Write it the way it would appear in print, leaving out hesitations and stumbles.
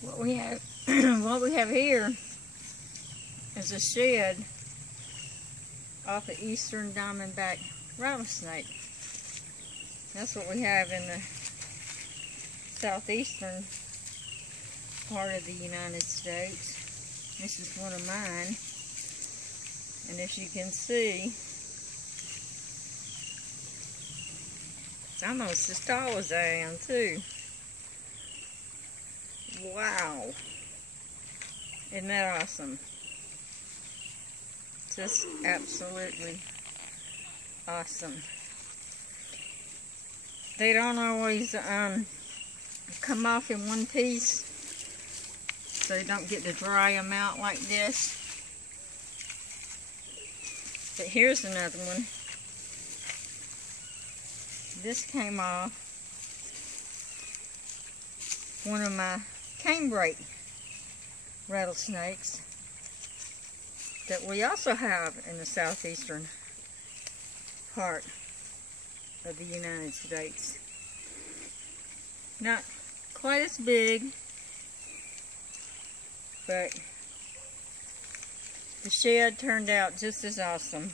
What we have, what we have here is a shed off of eastern diamondback rattlesnake. That's what we have in the southeastern part of the United States. This is one of mine, and as you can see, it's almost as tall as I am too. Wow, isn't that awesome? Just absolutely awesome. They don't always come off in one piece, so you don't get to dry them out like this. But here's another one. This came off one of my canebrake rattlesnakes that we also have in the southeastern part of the United States. Not quite as big, but the shed turned out just as awesome.